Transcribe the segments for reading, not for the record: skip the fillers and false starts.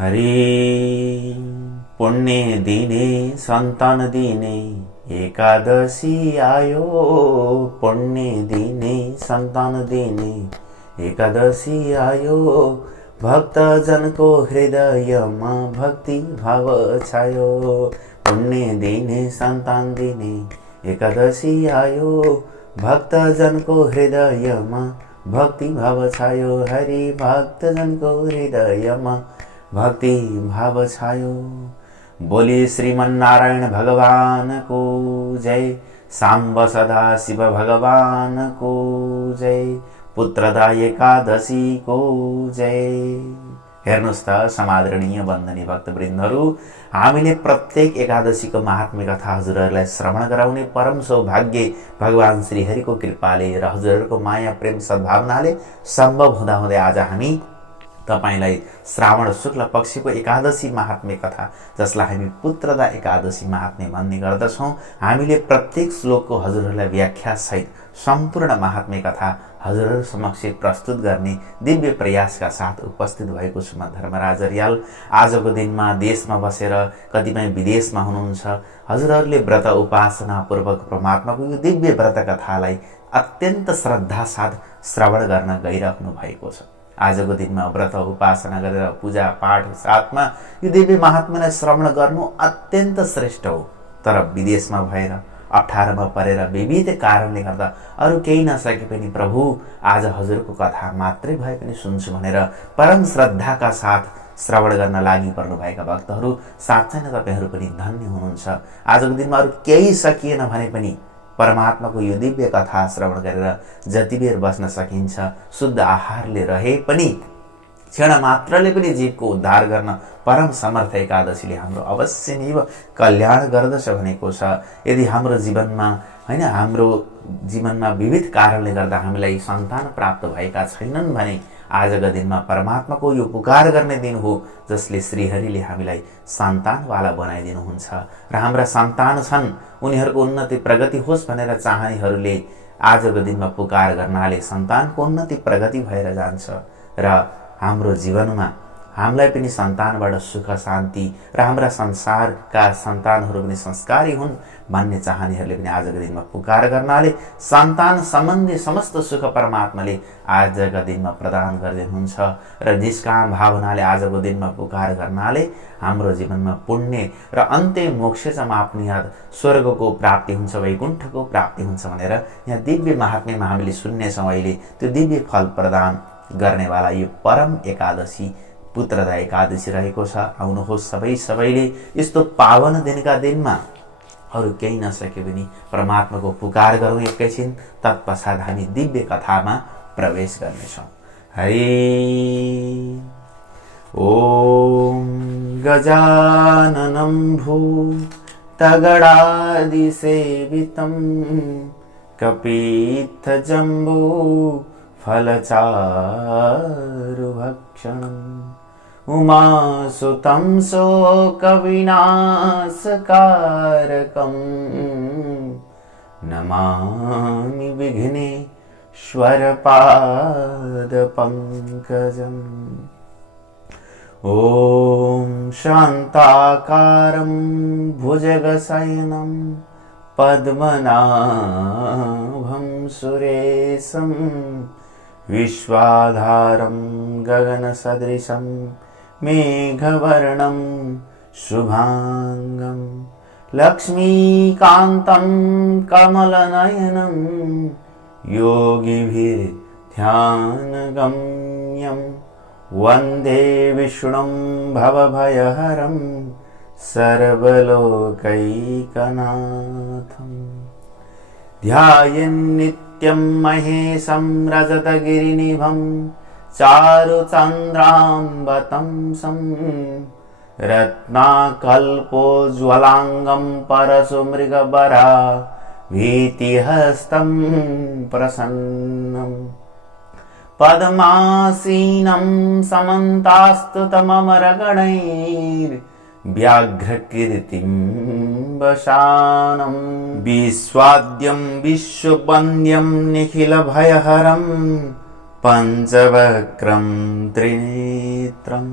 हरि पुण्य दिने सन्तान दिने एकादशी आयो। पुण्य दिने सन्तान दिने एकादशी आयो। भक्तजनको हृदयमा भक्ति भाव छायो। पुण्य दिने सन्तान दिने एकादशी आयो। भक्तजनको हृदयमा भक्ति भाव छायो। हरि भक्तजनको हृदयमा भक्ति भाव छायो। बोली श्रीमन्नारायण भगवान को जय। सांब सदा शिव भगवान को जय। पुत्रदा एकादशी को जय। हेर्नुस् त समादरणीय वन्दनीय भक्तवृन्दहरू, हामीले प्रत्येक एकादशीको महात्म्य कथा हजुरहरूलाई श्रवण गराउने परम सौभाग्य भगवान श्रीहरिको कृपाले र हजुरहरूको माया प्रेम सद्भावनाले सम्भव हुँदाहुँदै आज हामी तपाईलाई श्रावण शुक्ल पक्षको एकादशी महात्म्य कथा, जसलाई हामी पुत्रदा एकादशी महात्म्य भन्ने गर्दछौँ, हामीले प्रत्येक श्लोकको हजुरहरूलाई व्याख्या सहित सम्पूर्ण महात्म्य कथा हजुरहरू समक्ष प्रस्तुत गर्ने दिव्य प्रयासका साथ उपस्थित भएको छु म धर्मराज रियाल। आजको दिनमा देशमा बसेर कतिपय विदेशमा हुनुहुन्छ, हजुरहरूले व्रत उपासना पूर्वक परमात्माको यो दिव्य व्रत कथालाई अत्यन्त श्रद्धा साथ श्रवण गर्न गइराख्नु भएको छ। आजको दिनमा व्रत उपासना गरेर पूजा पाठ साथमा यो दिव्य महात्म्यलाई श्रवण गर्नु अत्यन्त श्रेष्ठ हो। तर विदेशमा भएर अप्ठ्यारोमा परेर विविध कारणले गर्दा अरू केही नसके पनि प्रभु आज हजुरको कथा मात्रै भए पनि सुन्छु भनेर परम श्रद्धाका साथ श्रवण गर्न लागि पर्नुभएका भक्तहरू साँच्चै नै तपाईहरू पनि धन्य हुनुहुन्छ। आजको दिनमा अरू केही सकिएन भने पनि परमात्माको यो दिव्य कथा श्रवण गरेर जति बेर बस्न सकिन्छ, शुद्ध आहारले रहे पनि क्षण मात्रले पनि जीवको उद्धार गर्न परम समर्थ एकादशीले हाम्रो अवश्य नै कल्याण गर्दछ भनेको छ। यदि हाम्रो जीवनमा विविध कारणले गर्दा हामीलाई सन्तान प्राप्त भएका छैनन् भने आजको दिनमा परमात्माको यो पुकार गर्ने दिन हो, जसले श्रीहरिले हामीलाई सन्तानवाला बनाइदिनुहुन्छ र हाम्रा सन्तान छन्, उनीहरूको उन्नति प्रगति होस् भनेर चाहनेहरूले आजको दिनमा पुकार गर्नाले सन्तानको उन्नति प्रगति भएर जान्छ र हाम्रो जीवनमा हामीलाई पनि सन्तानबाट सुख शान्ति र हाम्रा संसारका सन्तानहरू पनि संस्कारी हुन् भन्ने चाहनेहरूले पनि आजको दिनमा पुकार गर्नाले सन्तान सम्बन्धी समस्त सुख परमात्माले आजको दिनमा प्रदान गरिदिनुहुन्छ र निष्काम भावनाले आजको दिनमा पुकार गर्नाले हाम्रो जीवनमा पुण्य र अन्त्य मोक्ष समाप्नियाद स्वर्गको प्राप्ति हुन्छ, वैकुण्ठको प्राप्ति हुन्छ भनेर यहाँ दिव्य महात्म्यमा हामीले सुन्नेछौँ। अहिले त्यो दिव्य फल प्रदान गर्नेवाला यो परम एकादशी पुत्रदा एकादशी रहेको छ। आउनुहोस् सबैले यस्तो पावन दिनका दिनमा अरू केही नसके पनि परमात्माको पुकार गरौँ एकैछिन, तत्पश्चात हामी दिव्य कथामा प्रवेश गर्नेछौँ। हरि ओम गजाननं भूतगणादि सेवितं कपित्थजम्बो फलचारुभक्षणम् उमासुतं शोकविनाशकारकं नमामि विघ्नेश्वरपादपङ्कजम्। ॐ शान्ताकारं भुजगशयनं पद्मनाभं सुरेशं विश्वाधारं गगनसदृशं मेघवर्णं शुभांगं लक्ष्मीकान्तं कमलनयनं योगिभिर्ध्यानगम्यं वन्दे विष्णुं भवभयहरं सर्वलोकैकनाथं। ध्यायन्नित्यं महेशं रजतगिरिनिभं चारुचन्द्राम्बतंसं रत्नाकल्पोज्ज्वलांगं परशुमृगबरा भीतिहस्तं प्रसन्नं पद्मासीनं समन्तास्तुतममरगणैर्व्याघ्रकीर्तिं वशानं विश्वाद्यं विश्ववन्द्यं निखिलभयहरं पञ्चवक्रं त्रिनेत्रम्।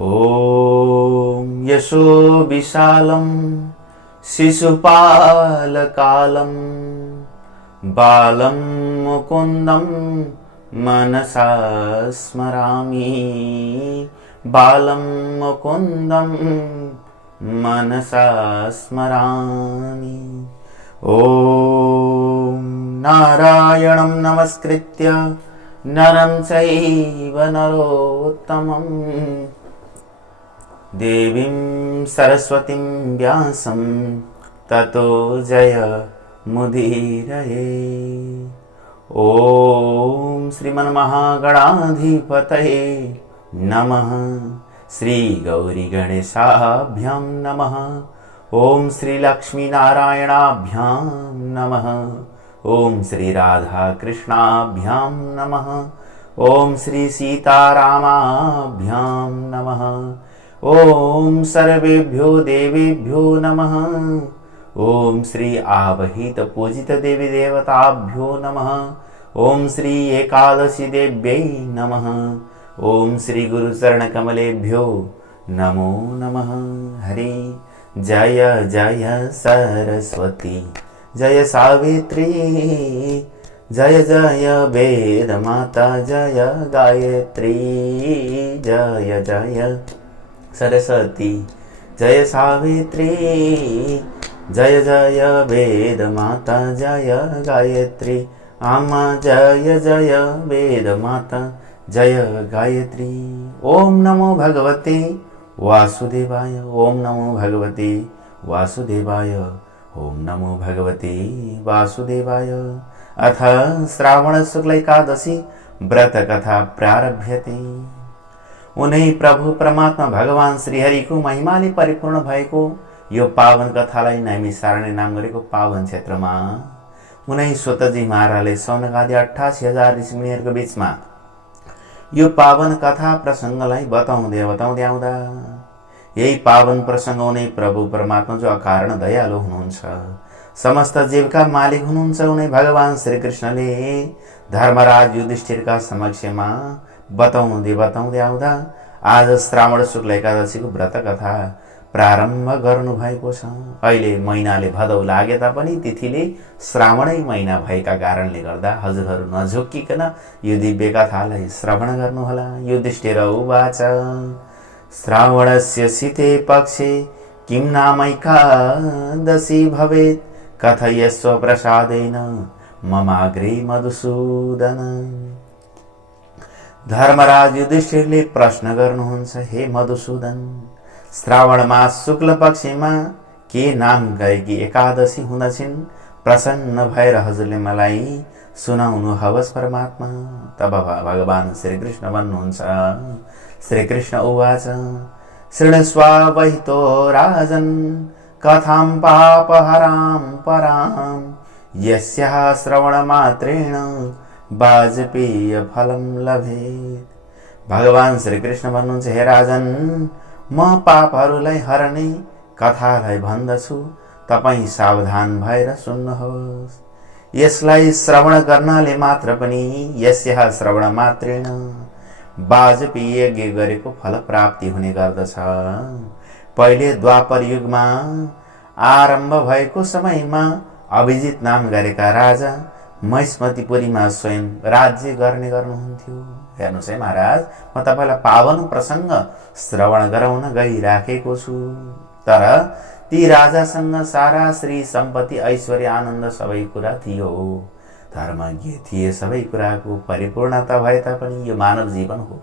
ॐ यशो विशालं शिशुपालकालं बालं मुकुन्दं मनसा स्मरामि बालं मुकुन्दं मनसा स्मरामि। ॐ नारायणं नमस्कृत्य नरं चैव नरोत्तमं देवीं सरस्वतीं व्यासं ततो जय मुदीरये। ॐ श्रीमन्महागणाधिपतये नमः। श्री गौरी गणेशाभ्यां नमः। ॐ श्री लक्ष्मीनारायणाभ्यां नमः। ॐ श्री राधा कृष्णाभ्यां नमः। ॐ श्री सीतारामाभ्यां नमः। ॐ सर्वेभ्यो देवेभ्यो नमः। ॐ श्री आवहित पूजित देवी देवताभ्यो नमः। ॐ श्री एकादशी देव्यै नमः। ॐ श्री गुरुचरण कमलेभ्यो नमो नमः। हरि जय जय सरस्वती जय सावित्री जय जय वेद माता जय गायत्री जय जय सरस्वती जय सावित्री जय जय वेद माता जय गायत्री आमा जय जय वेद माता जय गायत्री। ओम नमो भगवते वासुदेवाय। ओम नमो भगवते वासुदेवाय। ओम नमो भगवते वासुदेवाय। अथ श्रावण शुक्ल एकादशी व्रत कथा प्रारभ्यते। उनै प्रभु परमात्मा भगवान श्रीहरिको महिमाले परिपूर्ण भएको यो पावन कथालाई नैमिषारण्य नाम गरेको पावन क्षेत्रमा उनै स्वतजी महाराजले सौनकादि 88,000 ऋषिमुनिहरूको बीचमा यो पावन कथा प्रसङ्गलाई बताउँदै आउँदा यही पावन प्रसङ्ग उनै प्रभु परमात्मा जो अकारण दयालु हुनुहुन्छ, समस्त जीवका मालिक हुनुहुन्छ, उनै भगवान श्रीकृष्णले धर्मराज युधिष्ठिरका समक्षमा बताउँदै आउँदा आज श्रावण शुक्ल एकादशीको व्रत कथा प्रारम्भ गर्नु भएको छ। अहिले महिनाले भदौ लागे तापनि तिथिले श्रावणै महिना भएका कारणले गर्दा हजुरहरू नझुक्किकन यो दिव्य कथालाई श्रवण गर्नुहोला। युधिष्ठिर उवाच श्रावणस्य शीते पक्षे किं नामैकादशी भवेत् कथयस्व प्रसादेन ममाग्रे मधुसूदन। धर्मराज युधिष्ठिरले प्रश्न गर्नुहुन्छ, हे मधुसूदन, श्रावण मास शुक्ल पक्षमा के नाम गरेकी एकादशी हुँदछिन्? प्रसन्न भएर हजुरले मलाई सुनाउनु हवस् परमात्मा। तब भगवान श्रीकृष्ण भन्नुहुन्छ, श्रीकृष्ण उवाच शृणुष्व वहितो राजन् कथां पापहरां परां यस्याः श्रवणमात्रेण वाजपेय फलं लभेत्। भगवान श्रीकृष्ण भन्नुहुन्छ, हे राजन, म पापहरूलाई हराउने कथालाई भन्दछु, तपाईं सावधान भएर सुन्नुहोस्। यसलाई श्रवण गर्नाले मात्र पनि यस्याः श्रवण मात्रेण वाजपेय यज्ञ गरेको फल प्राप्ति हुने गर्दछ। पहिले द्वापर युगमा आरम्भ भएको समयमा अभिजित नाम गरेका राजा महिष्मतिपुरीमा स्वयं राज्य गर्ने गर्नुहुन्थ्यो। हेर्नुहोस् है महाराज, म तपाईलाई पावन प्रसङ्ग श्रवण गराउन गइराखेको छु। तर ती राजासँग सारा श्री सम्पत्ति ऐश्वर्य आनन्द सबै कुरा थियो, धर्मज्ञ थिए, सबै कुराको परिपूर्णता भए तापनि यो मानव जीवन हो,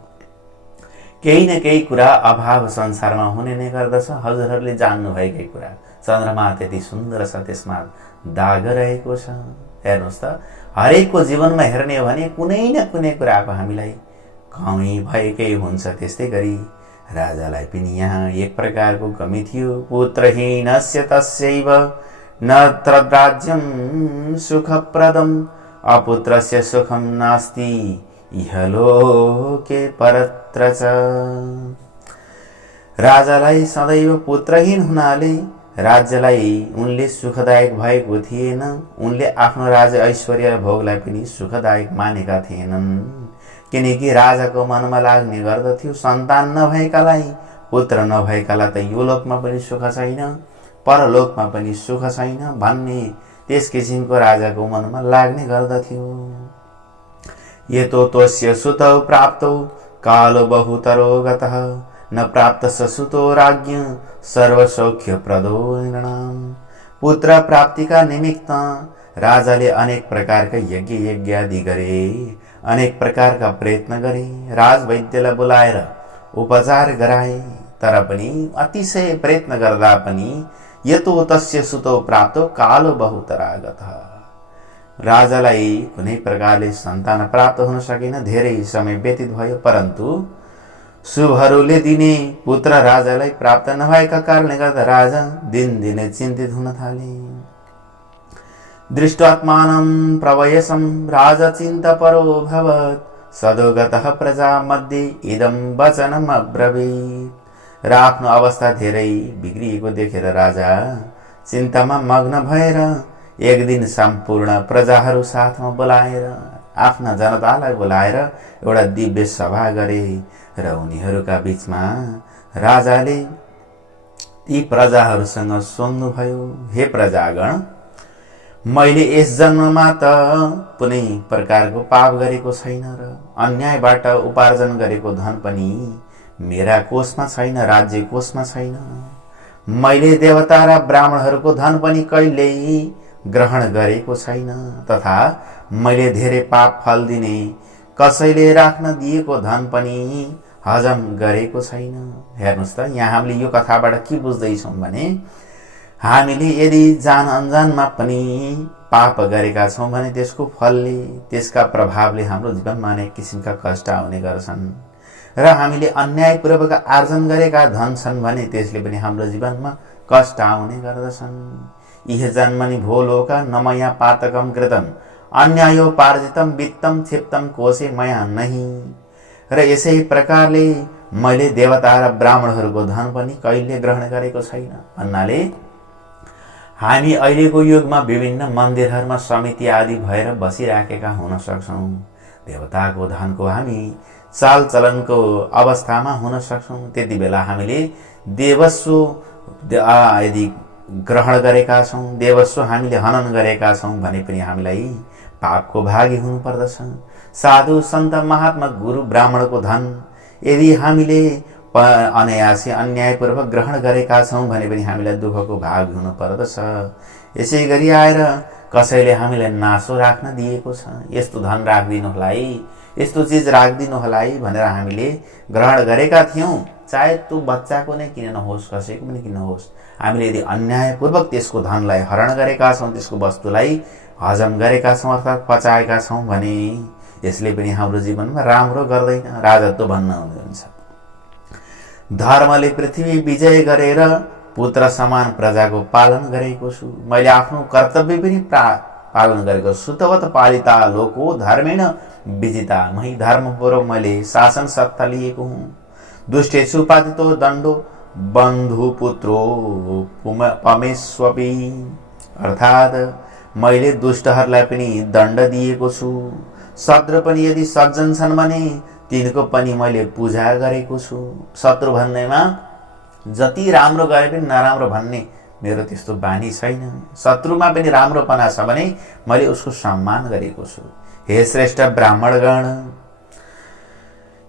केही न केही कुरा अभाव संसारमा हुने नै गर्दछ। हजुरहरूले जान्नु भएकै कुरा, चन्द्रमा त्यति सुन्दर छ, त्यसमा दाग रहेको छ। हेर्नुहोस् त, हरेकको जीवनमा हेर्ने हो भने कुनै न कुनै कुराको हामीलाई कमी भएकै हुन्छ। त्यस्तै गरी राजालाई पनि यहाँ एक प्रकारको कमी थियो। पुत्रहीनस्य तस्यैव न तद्राज्यं सुखप्रदम् अपुत्रस्य सुखं नास्ति इहलोके परत्र च। राजालाई सदैव पुत्रहीन हुनाले राज्यलाई उनले सुखदायक भएको थिएन। उनले आफ्नो राज्य ऐश्वर्य भोगलाई पनि सुखदायक मानेका थिएनन्। किनकि राजाको मनमा लाग्ने गर्दथ्यो सन्तान नभएकालाई, पुत्र नभएकालाई त यो लोकमा पनि सुख छैन, परलोकमा पनि सुख छैन भन्ने त्यस किसिमको राजाको मनमा लाग्ने गर्दथ्यो। यतो तस्य सुतौ प्राप्तौ कालो बहुतरो गतः न प्राप्त सुतो राज्ञ सर्वसौख्य प्रदो नृणाम्। पुत्र प्राप्तिका निमित्त राजाले अनेक प्रकारका यज्ञ आदि गरे, अनेक प्रकारका प्रयत्न गरे, राजवैद्यलाई बोलाएर उपचार गराए, तर पनि अतिशय प्रयत्न गर्दा पनि यतो तस्य सुतो प्राप्त कालो बहुतरागत, राजालाई कुनै प्रकारले सन्तान प्राप्त हुन सकेन। धेरै समय व्यतीत भयो, परन्तु शुभहरूले दिने पुत्र राजालाई प्राप्त नभएका कारणले गर्दा राजा दिनदिनै चिन्तित हुन थाले। दृष्ट्वात्मानं प्रवयसं राजा चिन्तपरो भवत् सदोगतः प्रजा मध्ये इदं वचनम् अब्रवीत्। र आफ्नो अवस्था धेरै बिग्रिएको देखेर राजा चिन्तामा मग्न भएर एक दिन सम्पूर्ण प्रजाहरू साथमा बोलाएर, आफ्ना जनतालाई बोलाएर एउटा दिव्य सभा गरे र उनीहरूका बीचमा राजाले ती प्रजाहरूसँग सोध्नुभयो, हे प्रजागण, मैले यस जन्ममा त कुनै प्रकारको पाप गरेको छैन र अन्यायबाट उपार्जन गरेको धन पनि मेरा कोषमा छैन, राज्य कोषमा छैन। मैले देवता र ब्राह्मणहरूको धन पनि कहिल्यै ग्रहण गरेको छैन, तथा मैले धेरै पाप फल दिने कसैले राख्न दिएको धन पनि हजम गरेको छैन। हेर्नुस् त, यहाँ हामीले यो कथाबाट के बुझ्दैछौँ भने हामीले यदि जान अनजानमा पनि पाप गरेका छौँ भने त्यसको फलले, त्यसका प्रभावले हाम्रो जीवनमा अनेक किसिमका कष्ट आउने गर्छन्। र हामीले अन्यायपूर्वक आर्जन गरेका धन छन् भने त्यसले पनि हाम्रो जीवनमा कष्ट आउने गर्दछन्। इह जन्मनि भो लोका न मया पातकं कृतं अन्यायोपार्जितं वित्तं क्षिप्तं कोशे मया नहि। र यसै प्रकारले मैले देवता र ब्राह्मणहरूको धन पनि कहिले ग्रहण गरेको छैन भन्नाले हामी अहिलेको युगमा विभिन्न मन्दिरहरूमा समिति आदि भएर बसिराखेका हुन सक्छौँ। देवताको धनको हामी चालचलनको अवस्थामा हुन सक्छौँ। त्यति बेला हामीले देवस्व यदि ग्रहण गरेका छौँ, देवस्व हामीले हनन गरेका छौँ भने पनि हामीलाई पापको भागी हुनु पर्दछ। साधु सन्त महात्मा गुरु ब्राह्मणको धन यदि हामीले अनायासै अन्यायपूर्वक ग्रहण गरेका छौँ भने पनि हामीलाई दुःखको भागी हुनु पर्दछ। यसै गरी आएर कसैले हामीलाई नासो राख्न दिएको छ, यस्तो धन राखिदिनु होला है, यस्तो चिज राखिदिनु होला है भनेर हामीले ग्रहण गरेका थियौँ, चाहे त्यो बच्चाको नै किन नहोस्, कसैको पनि किन नहोस्। हामीले यदि अन्यायपूर्वक त्यसको धनलाई हरण गरेका छौँ, त्यसको वस्तुलाई हजम गरेका छौँ अर्थात् पचाएका छौँ भने यसले पनि हाम्रो जीवनमा राम्रो गर्दैन। राजत्व भन्न हुनुहुन्छ, धर्मले पृथ्वी विजय गरेर पुत्र समान प्रजाको पालन गरेको छु। मैले आफ्नो कर्तव्य पनि पालन गरेको छु। सुतवत पालिता लोको धर्मेण विजिता, मै धर्मपूर्वक मैले शासन सत्ता लिएको हुँ। दुष्टेषु पातितो दण्डो बन्धु पुत्रो पमेश्वपी, अर्थात् मैले दुष्टहरूलाई पनि दण्ड दिएको छु। शत्रु पनि यदि सज्जन छन् भने तिनको पनि मैले पूजा गरेको छु। शत्रु भन्नेमा जति राम्रो गरे पनि नराम्रो भन्ने मेरो त्यस्तो बानी छैन। शत्रुमा पनि राम्रोपना छ भने मैले उसको सम्मान गरेको छु। हे श्रेष्ठ ब्राह्मणगण,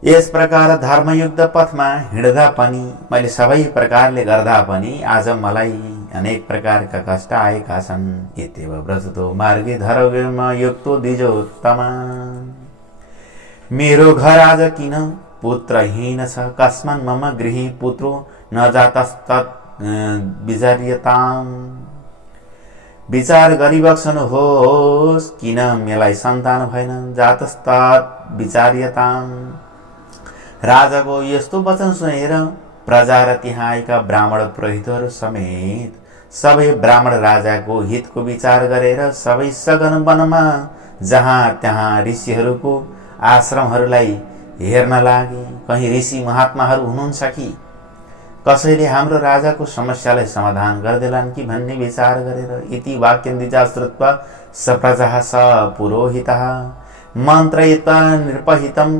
यस प्रकार धर्मयुक्त पथमा हिँड्दा पनि मैले सबै प्रकारले गर्दा पनि आज मलाई अनेक प्रकारका कष्ट आएका छन्। यतेव व्रजतो मार्गे धर्ममा युक्तो द्विजोत्तमा, मेरो घर आज किन पुत्रहीन छ, कस्मान् मम गृहे पुत्रो न जातस्तत् विचार्यताम्। विचार गरिबक्सनुहोस्, किन मलाई सन्तान भएन, जातस्तत् विचार्यताम्। राजाको यस्तो वचन सुनेर प्रजा र त्यहाँ आएका ब्राह्मण पुरोहितहरू समेत सबै ब्राह्मण राजाको हितको विचार गरेर सबै सघन वनमा जहाँ त्यहाँ ऋषिहरूको आश्रमहरूलाई हेर्न लागे। कहीँ ऋषि महात्माहरू हुनुहुन्छ कि कसैले हाम्रो राजाको समस्यालाई समाधान गर्दैलान् कि भन्ने विचार गरेर इति वाक्यं द्विजा श्रुत्वा स प्रजा स पुरोहितः, मन्त्रयित्वा नृपहितं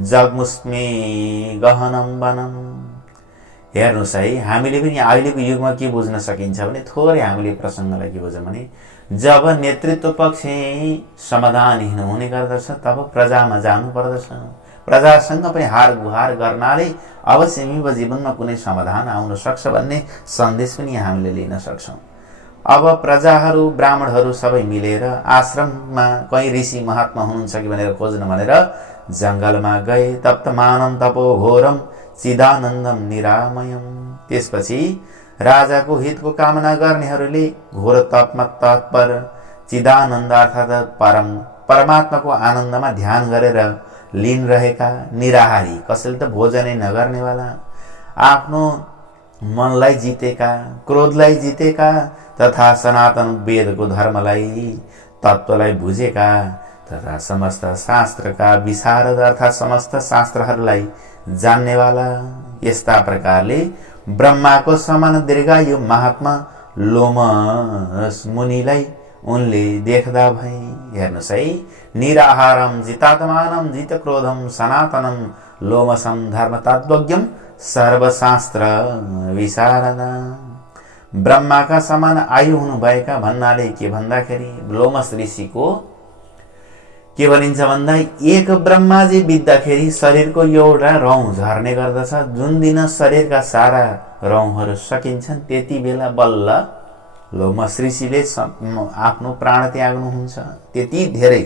जग्मुस्मे गहनं वनम्। हेर्नुहोस् है, हामीले पनि अहिलेको युगमा के बुझ्न सकिन्छ भने थोरै हामीले प्रसङ्गलाई के बुझ्यौँ भने जब नेतृत्व पक्ष समाधानहीन हुने गर्दछ तब प्रजामा जानु पर्दछ। प्रजासँग पनि हार गुहार गर्नाले अवश्य जीवनमा कुनै समाधान आउन सक्छ भन्ने सन्देश पनि हामीले लिन सक्छौँ। अब प्रजाहरू ब्राह्मणहरू सबै मिलेर आश्रममा कहीँ ऋषि महात्मा हुनुहुन्छ कि भनेर खोज्न भनेर जङ्गलमा गए। तप्तमानं तपो घोरम चिदानन्दम निरामयम। त्यसपछि राजाको हितको कामना गर्नेहरूले घोर तपमा तत्पर चिदानन्द अर्थात् परमात्माको आनन्दमा ध्यान गरेर लीन रहेका निराहारी, कसैले त भोजनै नगर्नेवाला, आफ्नो मनलाई जितेका, क्रोधलाई जितेका तथा सनातन वेदको धर्मलाई तत्त्वलाई बुझेका तथा समस्त शास्त्रका विशारद अर्थात् समस्त शास्त्रहरूलाई जान्नेवाला, यस्ता प्रकारले ब्रह्माको समान दीर्घायु महात्मा लोमस मुनिलाई उनले देख्दा भए। हेर्नुहोस् है, निराहारम जितात्मानं जित क्रोधम सनातनम लोमसम धर्मतत्त्वज्ञम सर्वशास्त्र विशारदा। ब्रह्माका समान आयु हुनुभएका भन्नाले के भन्दाखेरि लोमस ऋषिको के भनिन्छ भन्दा एक ब्रह्माजी बित्दाखेरि शरीरको एउटा रौँ झर्ने गर्दछ। जुन दिन शरीरका सारा रौँहरू सकिन्छन् त्यति बेला बल्ल लोमस ऋषिले आफ्नो प्राण त्याग्नुहुन्छ। त्यति धेरै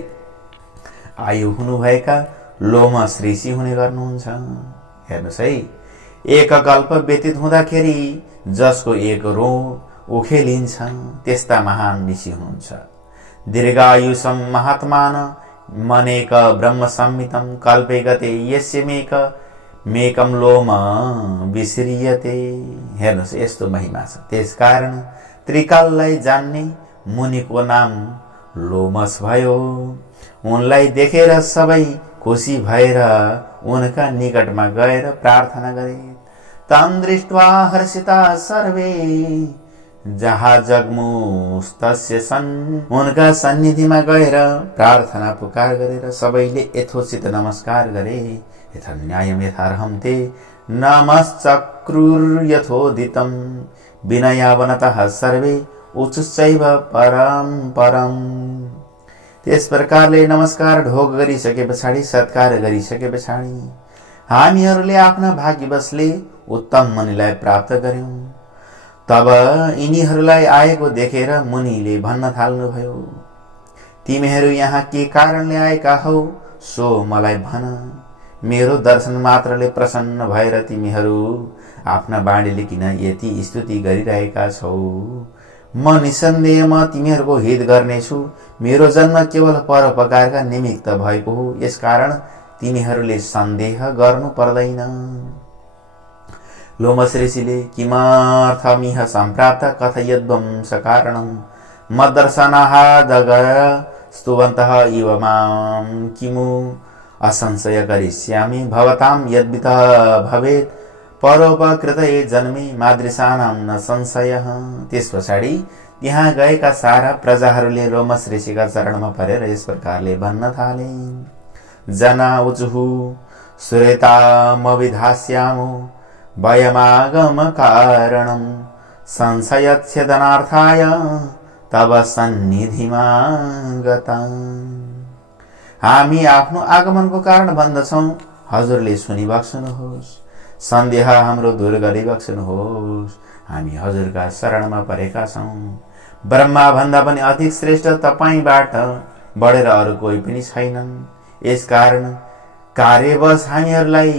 आयु हुनुभएका लोमस ऋषि हुने गर्नुहुन्छ। हेर्नुहोस् है, एक कल्प व्यतीत हुँदाखेरि जसको एक रौँ उखेलिन्छ त्यस्ता महान ऋषि हुनुहुन्छ। दीर्घायुषम महात्मान मनेक ब्रह्म संहितं कल्पे गते यस्य मेकम लोम विश्रियते। हेर्नुहोस्, यस्तो महिमा छ। त्यसकारण त्रिकाललाई जान्ने मुनिको नाम लोमस भयो। उनलाई देखेर सबै खुसी भएर उनका निकटमा गएर प्रार्थना गरे। तं दृष्ट्वा हर्षिता सर्वे जहाँ जग्मुस्तस्य सन्। उनका सन्निधिमा गएर प्रार्थना पुकार गरेर सबैले यथोचित नमस्कार गरे। यथा न्यायम यथार्हं ते नमश्चक्रुर्यथोदितं विनयावनतः सर्वे उच्चैव परम परम। त्यस प्रकारले नमस्कार ढोग गरिसके पछाडि सत्कार गरिसके पछाडि हामीहरूले आफ्ना भाग्यवशले उत्तम मुनिलाई प्राप्त गर्यौं। तब यिनीहरूलाई आएको देखेर मुनिले भन्न थाल्नुभयो, तिमीहरू यहाँ के कारणले आएका हौ सो मलाई भन। मेरो दर्शन मात्रले प्रसन्न भएर तिमीहरू आफ्ना बाणीले किन यति स्तुति गरिरहेका छौ। म निसन्देहमा तिमीहरूको हित गर्नेछु। मेरो जन्म केवल परोपकारका निमित्त भएको हो, यसकारण तिमीहरूले सन्देह गर्नु पर्दैन। लोमस ऋषिले किमर्थमिह सम्प्राप्त कथयद्वं सकारणं मद्दर्शनादगय स्तुवन्तः इव मां किमु असंशय करिष्यामि भवतां यद्वितः भवेत् परोपकृतये जन्मे मादृशानां न संशयः। त्यस पछाडि त्यहाँ गएका सारा प्रजाहरूले लोमस ऋषिका चरणमा परेर यस प्रकारले भन्न थाले, जना उचुहु सुरेतामविधास्यामो वयमागम कारणं संशयच्छेदनार्थाय तब सन्निधिमा गता। हामी आफ्नो आगमनको कारण भन्दछौं, हजुरले सुनिबक्सनुहोस्। सन्देह हाम्रो दूर गरिबक्सनुहोस्। हामी हजुरका शरणमा परेका छौं। ब्रह्मा भन्दा पनि अधिक श्रेष्ठ तपाईबाट बढेर अरू कोही पनि छैनन्। यसकारण कार्यवश हामीहरूलाई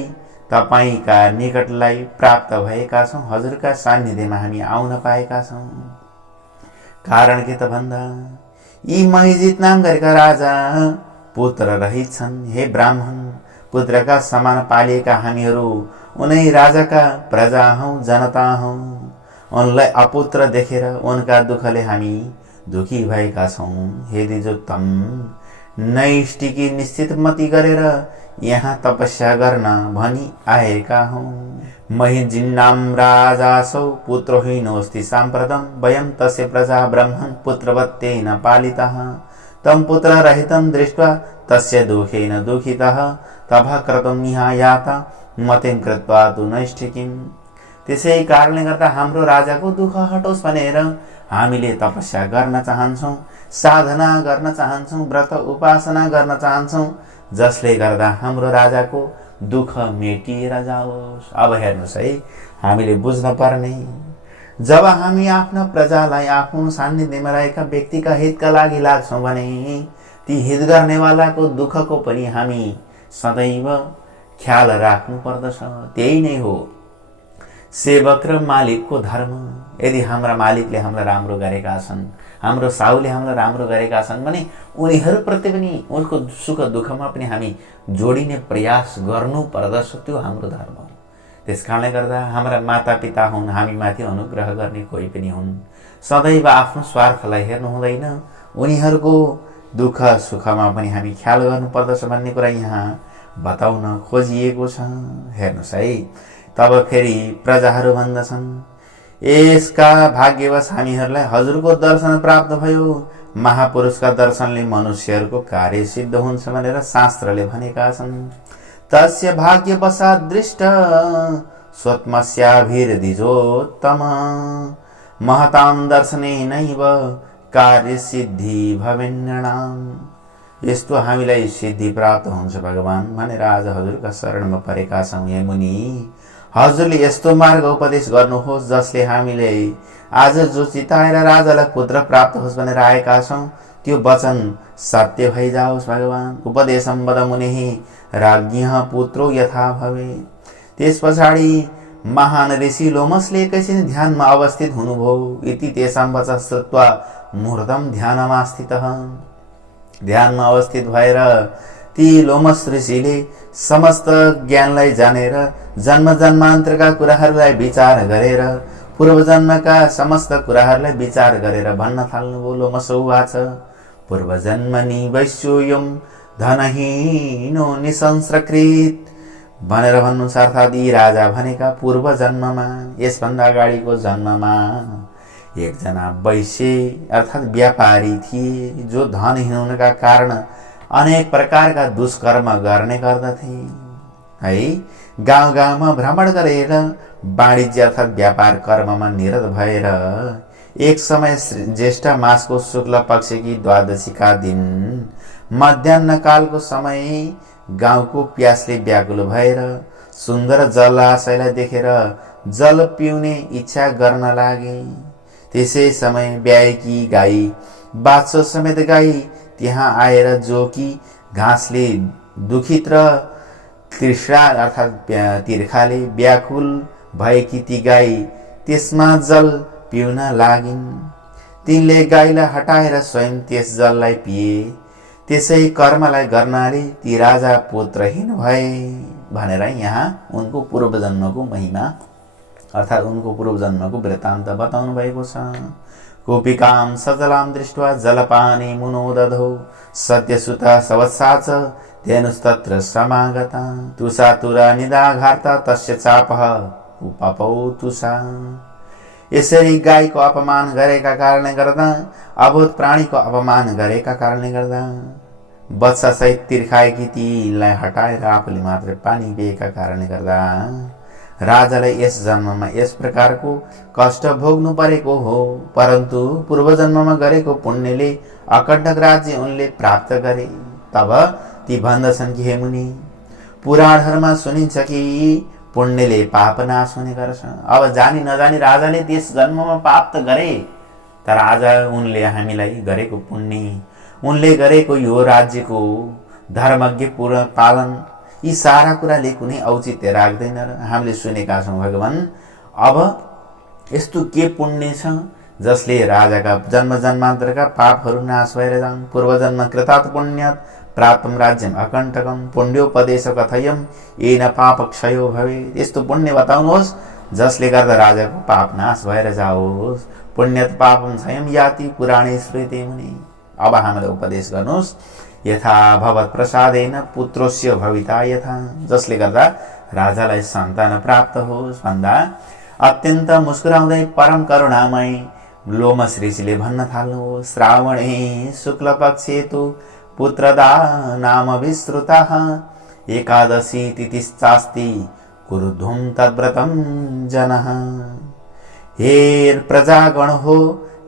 तपाईका निकटलाई प्राप्त भएका छौं। हजुरका सान्निध्यमा हामी आउन पाएका छौं। कारण के त भन्दा यी महिजित नाम गरेका राजा पुत्र रहित छन्। हे ब्राह्मण, पुत्रका समान पालिएका हामीहरू उनै राजाका प्रजा हौं, जनता हौं। उनलाई अपुत्र देखेर उनका दुःखले हामी दुखी भएका छौं। हे द्विजोत्तम, नैष्टिकी निश्चित मति गरेर यहाँ तपस्या गर्न भनी आएका हौं। महिजिन्नाम राजासौ पुत्रहीनोऽस्ति साम्प्रतं वयं तस्य प्रजा ब्रह्मन् पुत्रवत्तेन पालितः। तं पुत्ररहितं दृष्ट्वा तस्य दुःखेन दुःखितः तभ क्रतुं निहायात मतिं कृत्वा तु नैष्ठिकीम्। त्यसै कारणले गर्दा हाम्रो राजाको दुःख हटोस् भनेर हामीले तपस्या गर्न चाहन्छौँ, साधना गर्न चाहन्छौँ, व्रत उपासना गर्न चाहन्छौँ, जसले गर्दा हाम्रो राजाको दुःख मेटिएर जाओस्। अब हेर्नुहोस् है, हामीले बुझ्न पर्ने, जब हामी आफ्ना प्रजालाई आफ्नो सान्निध्यमा रहेका व्यक्तिका हितका लागि लाग्छौँ भने ती हित गर्नेवालाको दुःखको पनि हामी सदैव ख्याल राख्नु पर्दछ। त्यही नै हो सेवक र मालिकको धर्म। यदि हाम्रा मालिकले हामीलाई राम्रो गरेका छन्, हाम्रो साहुले हामीलाई राम्रो गरेका छन् भने उनीहरूप्रति पनि उनको सुख दुःखमा पनि हामी जोडिने प्रयास गर्नु पर्दछ। त्यो हाम्रो धर्म हो। त्यसकारणले गर्दा हाम्रा मातापिता हुन्, हामीमाथि अनुग्रह गर्ने कोही पनि हुन्, सदैव आफ्नो स्वार्थलाई हेर्नु हुँदैन, उनीहरूको दुःख सुखमा पनि हामी ख्याल गर्नुपर्दछ भन्ने कुरा यहाँ बताउन खोजिएको छ। हेर्नुहोस् है, तब फेरि प्रजाहरू भन्दछन्, यसका भाग्यवश हामीहरूलाई हजुरको दर्शन प्राप्त भयो। महापुरुषका दर्शनले मनुष्यहरूको कार्य सिद्ध हुन्छ भनेर शास्त्रले भनेका छन्। तस्य भाग्यवशात् दृष्ट स्वत्मस्याभिर्दिजोत्तम महतां दर्शनेनैव कार्य सिद्धि भवेन्नृणाम्। यस्तो हामीलाई सिद्धि प्राप्त हुन्छ भगवान भनेर आज हजुरका शरणमा परेका छौँ। हे मुनि, हजुरले यस्तो मार्ग उपदेश गर्नुहोस् जसले हामीले आज जो चिताएर राजालाई पुत्र प्राप्त होस् भनेर आएका छौँ त्यो वचन सत्य भइजाओस् भगवान। उपदेशं वद मुनिः राज्ञः पुत्रो यथा भवेत्। त्यस पछाडि महान ऋषि लोमसले एकैछिन ध्यानमा अवस्थित हुनुभयो। इति तेषां वचः श्रुत्वा मुहूर्तं ध्यानमास्थितः। ध्यानमा अवस्थित भएर ती लोमस ऋषिले समस्त ज्ञानलाई जानेर जन्म जन्मान्तरका कुराहरूलाई विचार गरेर पूर्व जन्मका समस्त कुराहरूलाई विचार गरेर भन्न थाल्नुभयो। लोमस उवाच पूर्व जन्मनि वैश्योयम धनहीनो निसंस्कृत भनेर भन्नुहुन्छ। अर्थात् यी राजा भनेका पूर्व जन्ममा, यसभन्दा अगाडिको जन्ममा एकजना वैश्य अर्थात् व्यापारी थिए, जो धनहीन हुनका कारण अनेक प्रकारका दुष्कर्म गर्ने गर्दथे है। गाउँ गाउँमा भ्रमण गरेर वाणिज्य अर्थात् व्यापार कर्ममा निरत भएर एक समय ज्येष्ठ मासको शुक्ल पक्षकी द्वादशीका दिन मध्याह्न कालको समय गाउँको प्यासले व्याकुल भएर सुन्दर जलाशयलाई देखेर जल पिउने इच्छा गर्न लागे। त्यसै समय ब्याएकी गाई, बाछो समेत गाई त्यहाँ आएर जोकी घाँसले दुखित र तृष्णा अर्थात् तिर्खाले व्याकुल भएकी ती गाई त्यसमा जल पिउन लागिन्। तिनले गाईलाई हटाएर स्वयं त्यस जललाई पिए। त्यसै कर्मलाई गर्नाले ती राजा पुत्रहीन भए भनेर यहाँ उनको पूर्व जन्मको महिमा अर्थात् उनको पूर्व जन्मको वृत्तान्त बताउनु भएको छ। कूपिकां सजलां दृष्ट्वा जलपाने मुनो दधौ सत्यसुता सवत्सा च धेनुस्तत्र समागता तुषा तुरा निदाघार्ता तस्य चापः उपपौ तुषा। यसरी गाईको अपमान गरेका कारणले गर्दा, अबोध प्राणीको अपमान गरेका कारणले गर्दा बच्चा सहित तिर्खाएकी तीलाई हटाएर आफूले मात्र पानी पिएका कारणले गर्दा राजालाई यस जन्ममा यस प्रकारको कष्ट भोग्नु परेको हो। परन्तु पूर्व जन्ममा गरेको पुण्यले अकण्टक राज्य उनले प्राप्त गरे। तब ती भन्दछन् कि हे मुनि, पुराणहरूमा सुनिन्छ कि पुण्यले पाप नाश हुने गर्छ। अब जानी नजानी राजाले त्यस जन्ममा पाप त गरे, तर आज उनले हामीलाई गरेको पुण्य, उनले गरेको यो राज्यको धर्मज्ञ पूर्ण पालन, यी सारा कुराले कुनै औचित्य राख्दैन र हामीले सुनेका छौँ भगवान। अब यस्तो के पुण्य छ जसले राजाका जन्म जन्मान्तरका पापहरू नाश भएर जान्। पूर्वजन्म कृतात् पुण्यात् प्राप्तं राज्यम अकण्टकम पुण्योपदेश कथयम येन पाप क्षयो भवेत्। यस्तो पुण्य बताउनुहोस् जसले गर्दा राजाको पाप नाश भएर जाओस्। पुण्यत पापम क्षयम याति पुराणे श्रुते मुनि। अब हामीलाई उपदेश गर्नुहोस्। यथा भवत् प्रसादेन पुत्रोस्य भविता यथा, जसले गर्दा राजालाई सन्तान प्राप्त होस् भन्दा अत्यन्त मुस्कुराउँदै परम करुणामय लोमस ऋषिले भन्न थाल्नु, श्रावणे शुक्ल पक्षे तु पुत्रदा नाम विस्तृतः एकादशी तिथिश्चास्ति कुरुध्वं तद्व्रतं जनः। हे प्रजागण हो,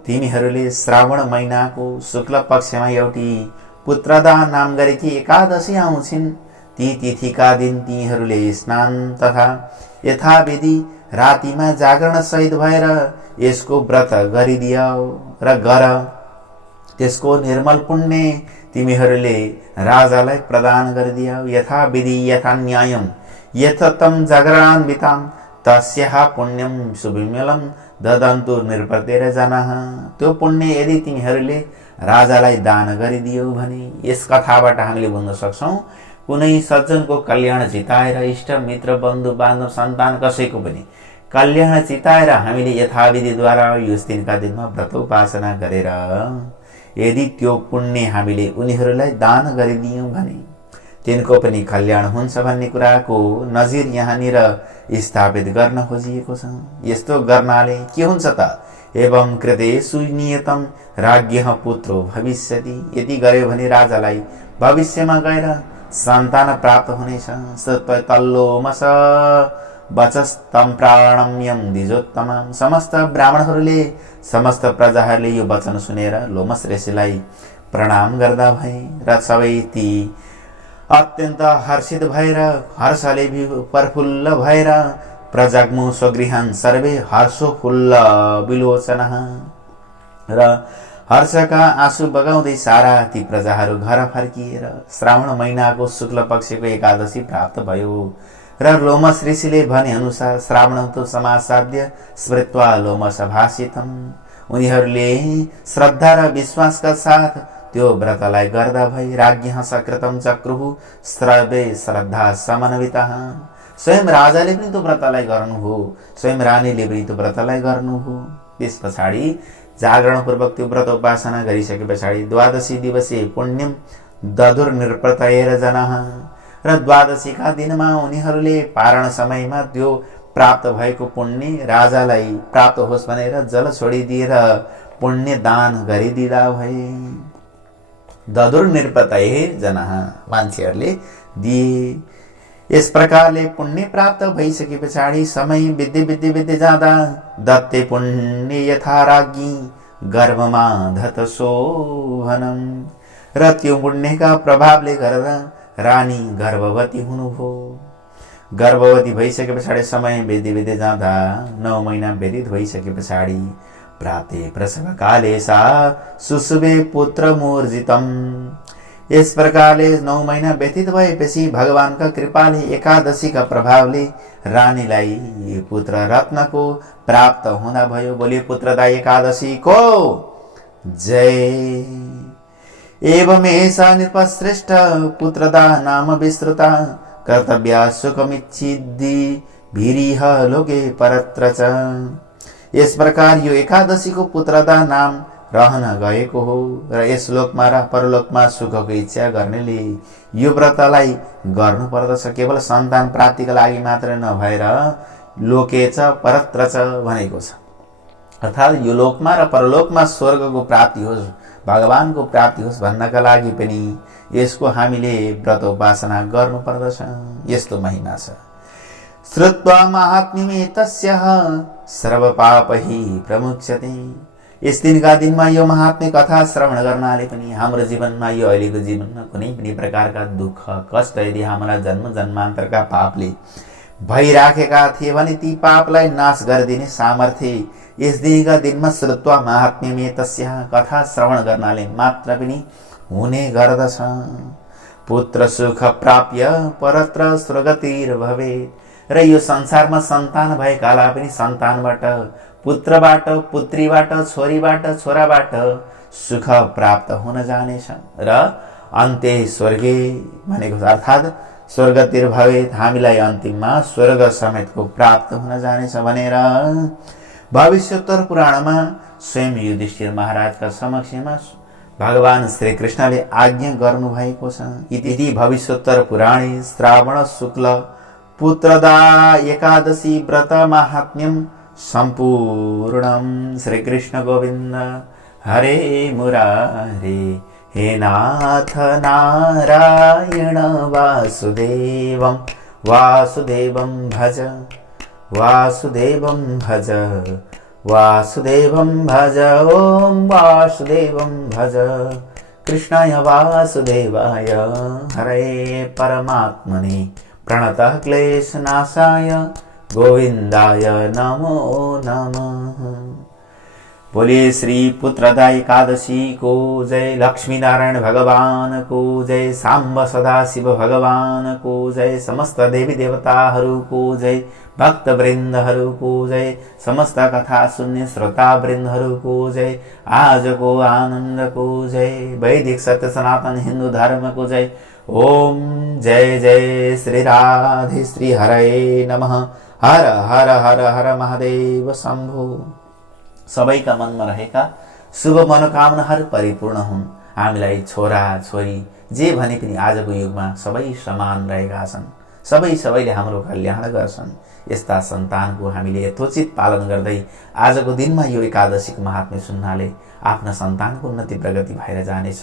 तिमीहरूले श्रावण महिनाको शुक्ल पक्षमा एउटी पुत्रदा नाम गरेकी एकादशी आउँछिन्। ती तिथिका दिन तिमीहरूले स्नान तथा यथाविधि रातिमा जागरण सहित भएर यसको व्रत गरिदियो र गर। त्यसको निर्मल पुण्य तिमीहरूले राजालाई प्रदान गरिदियो। यथाविधि यथा न्यायम यथतम जागरणान्वितां तस्याः पुण्यम सुविमलम ददन्तु नृपतेर जनः। त्यो पुण्य यदि तिमीहरूले राजालाई दान गरिदियो भने यस कथाबाट हामीले बुझ्न सक्छौं, कुनै सज्जनको कल्याण चिताएर इष्ट मित्र बन्धु बान्धव सन्तान कसैको पनि कल्याण चिताएर हामीले यथाविधिद्वारा यस दिनका दिनमा व्रत उपासना गरेर यदि त्यो पुण्य हामीले उनीहरूलाई दान गरिदियौं भने तिनको पनि कल्याण हुन्छ भन्ने कुराको नजिर यहाँनिर स्थापित गर्न खोजिएको छ। यस्तो गर्नाले के हुन्छ त? एवं कृतेषु नियतम राज्ञः पुत्रो भविष्यति। यदि गर्यो भने राजालाई भविष्यमा गएर सन्तान प्राप्त हुनेछ। तल्लोमस वचस्तम प्राणम्यम द्विजोत्तमम्। समस्त ब्राह्मणहरूले समस्त प्रजाहरूले यो वचन सुनेर लोमस ऋषिलाई प्रणाम गर्दा भए र सबै ती अत्यन्त हर्षित भएर हर्षले प्रफुल्ल भएर प्रजग्मु स्वगृहान् सर्वे हर्षोफुल्ल विलोचनः। र हर्षका आँसु बगाउँदै सारा ती प्रजाहरू घर फर्किएर श्रावण महिनाको शुक्ल पक्षको एकादशी प्राप्त भयो। र लोमस ऋषिले भने अनुसार श्रावणतो समासाद्य स्मृत्वा लोमस भाषितम्। उनीहरूले श्रद्धा र विश्वासका साथ त्यो व्रतलाई गर्दा भई राज्ञः सकृतम चक्रुः सर्वे श्रद्धा समन्वितः। स्वयं राजाले पनि त्यो व्रतलाई गर्नु हो, स्वयं रानीले पनि त्यो व्रतलाई गर्नु हो। त्यस पछाडि जागरणपूर्वक त्यो व्रत उपासना गरिसके पछाडि द्वादशी दिवसे पुण्यम दधुर नृपतयेर जनः। र द्वादशीका दिनमा उनीहरूले पारण समयमा त्यो प्राप्त भएको पुण्य राजालाई प्राप्त होस् भनेर जल छोडिदिएर पुण्य दान गरिदिँदा भए। दधुर नृपतयेर जनः, मान्छेहरूले दिए। यस प्रकारले पुण्य प्राप्त भइसके पछाडि समय बित्दै जाँदा दत्ते पुण्य यथा राज्ञी गर्भमा धत शोभनम्। र त्यो पुण्यका प्रभावले गर्दा रानी गर्भवती हुनुभयो। गर्भवती भइसके पछाडि समय बित्दै जाँदा 9 महिना व्यतीत भइसके पछाडि प्राप्ते प्रसव काले सा सुसुभे पुत्र मूर्जितम्। यस प्रकारले 9 महिना व्यतीत भएपछि भगवानका कृपाले एकादशीका प्रभावले रानीलाई पुत्र रत्नको प्राप्त हुँदा भयो। बोले पुत्रदा एकादशी को जय। एवमेषा नृपश्रेष्ठ पुत्रदा नाम विस्तृता कर्तव्या सुखमिच्छिद्दि भीरिह लोके परत्र च। यस प्रकार यो एकादशीको पुत्रदा नाम रहन गएको हो र यस लोकमा र परलोकमा सुखको इच्छा गर्नेले यो व्रतलाई गर्नु पर्दछ। केवल सन्तान प्राप्तिका लागि मात्र नभएर लोके च परत्र च भनेको छ। अर्थात् यो लोकमा र परलोकमा स्वर्गको प्राप्ति होस्, भगवानको प्राप्ति होस् भन्नका लागि पनि यसको हामीले व्रत उपासना गर्नु पर्दछ। यस्तो महिमा छ। श्रुत्वा महात्म्यमे तस्याः सर्वपापहि प्रमुच्यते। यस दिनका दिनमा यो महात्म्य कथा श्रवण गर्नाले पनि हाम्रो जीवनमा, यो अहिलेको जीवनमा कुनै पनि प्रकारका दुःख कष्ट यदि हाम्रा जन्म जन्मान्तरका पापले भइराखेका थिए भने ती पापलाई नाश गरिदिने सामर्थ्य यस दिनका दिनमा श्रुत्वा महात्म्यमे तस्याः कथा श्रवण गर्नाले मात्र पनि हुने गर्दछ। पुत्र सुख प्राप्य परत्र स्वर्गतिर भवेत्। र यो संसारमा सन्तान भएकालाई पनि सन्तानबाट, पुत्रबाट, पुत्रीबाट, छोरीबाट, छोराबाट सुख प्राप्त हुन जानेछ। र अन्त्य स्वर्गे भनेको अर्थात् स्वर्गतिर भवेत्, हामीलाई अन्तिममा स्वर्ग समेतको प्राप्त हुन जानेछ भनेर भविष्योत्तर पुराणमा स्वयं युधिष्ठिर महाराजका समक्षमा भगवान श्री कृष्णले आज्ञा गर्नु भएको छ। इति भविष्योत्तर पुराणे श्रावण शुक्ल पुत्रदा एकादशी व्रत महात्म्यम सम्पूर्णं श्रीकृष्ण गोविन्द हरे मुरारे। हे नाथ नारायण वासुदेवं वासुदेवं भज वासुदेवं भज वासुदेवं भज ॐ वासुदेवं भज। कृष्णाय वासुदेवाय हरे परमात्मने प्रणतः क्लेशनाशाय गोविन्दाय नमो नमः। बोलिए श्री पुत्रदा एकादशी को जय, लक्ष्मी नारायण भगवान को जय, सांब सदा शिव भगवान को जय, समस्त देवी देवताहरूको जय, भक्त वृन्दहरूको जय, समस्त कथा सुन्ने श्रोता वृन्दहरूको जय, आजको आनन्दको जय, वैदिक सत्य सनातन हिन्दू धर्मको जय। ओम जय जय श्री राधे श्री हरे नमः। हर हर हर हर महादेव शम्भो। सबैका मनमा रहेका शुभ मनोकामनाहरू परिपूर्ण हुन्। हामीलाई छोरा छोरी जे भने पनि आजको युगमा सबै समान रहेका छन्। सबैले हाम्रो कल्याण गर्छन्। यस्ता सन्तानको हामीले यथोचित पालन गर्दै आजको दिनमा यो एकादशीको महात्म्य सुन्नाले आफ्ना सन्तानको उन्नति प्रगति भएर जानेछ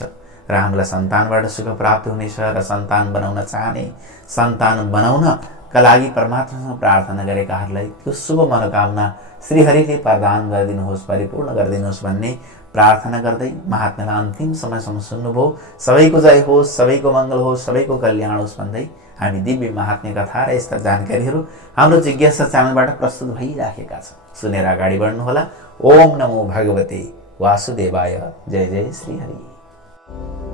र हामीलाई सन्तानबाट सुख प्राप्त हुनेछ र सन्तान बनाउन चाहने, सन्तान बनाउनका लागि परमात्मासँग प्रार्थना गरेकाहरूलाई त्यो शुभ मनोकामना श्रीहरिले प्रदान गरिदिनुहोस्, परिपूर्ण गरिदिनुहोस् भन्ने प्रार्थना गर्दै महात्मालाई अन्तिम समयसम्म सुन्नुभयो। सबैको जय होस्, सबैको मङ्गल होस्, सबैको कल्याण होस् भन्दै हामी दिव्य महात्म्य कथा र यस्ता जानकारीहरू हाम्रो जिज्ञासा च्यानलबाट प्रस्तुत भइराखेका छन्। सुनेर अगाडि बढ्नुहोला। ओम नमो भगवते वासुदेवाय। जय जय श्री हरि।